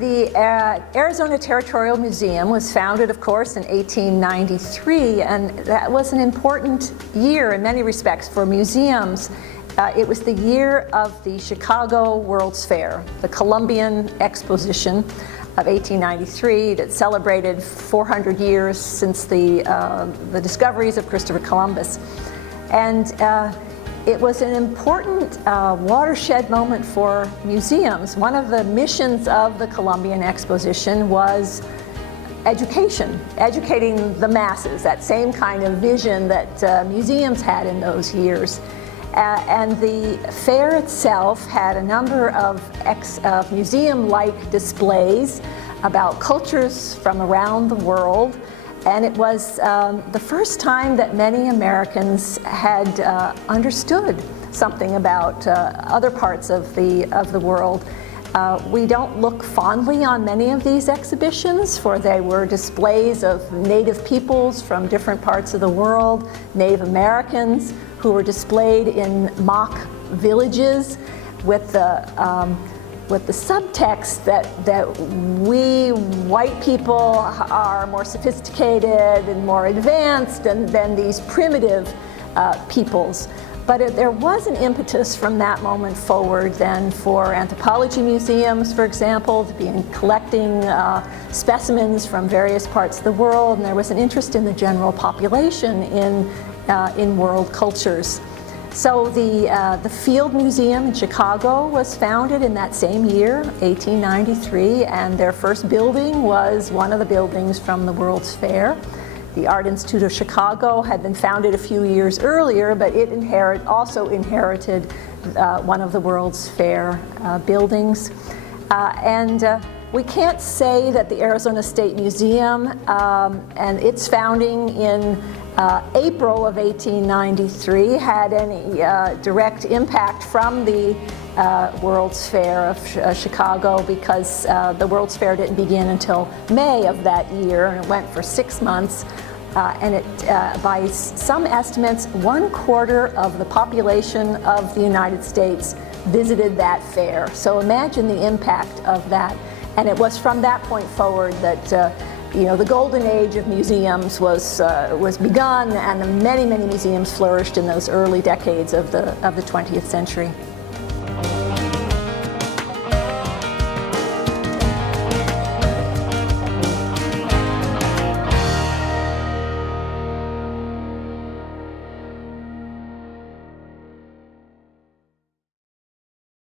The Arizona Territorial Museum was founded, of course, in 1893, and that was an important year in many respects for museums. It was the year of the Chicago World's Fair, the Columbian Exposition of 1893 that celebrated 400 years since the discoveries of Christopher Columbus. And it was an important watershed moment for museums. One of the missions of the Columbian Exposition was education, educating the masses, that same kind of vision that museums had in those years. And the fair itself had a number of museum-like displays about cultures from around the world. And it was the first time that many Americans had understood something about other parts of the world. We don't look fondly on many of these exhibitions, for they were displays of native peoples from different parts of the world, Native Americans who were displayed in mock villages with the subtext that we white people are more sophisticated and more advanced than these primitive peoples. But there was an impetus from that moment forward then for anthropology museums, for example, to be collecting specimens from various parts of the world, and there was an interest in the general population in world cultures. So the Field Museum in Chicago was founded in that same year, 1893, and their first building was one of the buildings from the World's Fair. The Art Institute of Chicago had been founded a few years earlier, but it also inherited one of the World's Fair buildings. We can't say that the Arizona State Museum and its founding in April of 1893 had any direct impact from the World's Fair of Chicago, because the World's Fair didn't begin until May of that year, and it went for 6 months. And by some estimates, 1/4 of the population of the United States visited that fair. So imagine the impact of that. And it was from that point forward that the golden age of museums was begun, and many, many museums flourished in those early decades of the 20th century.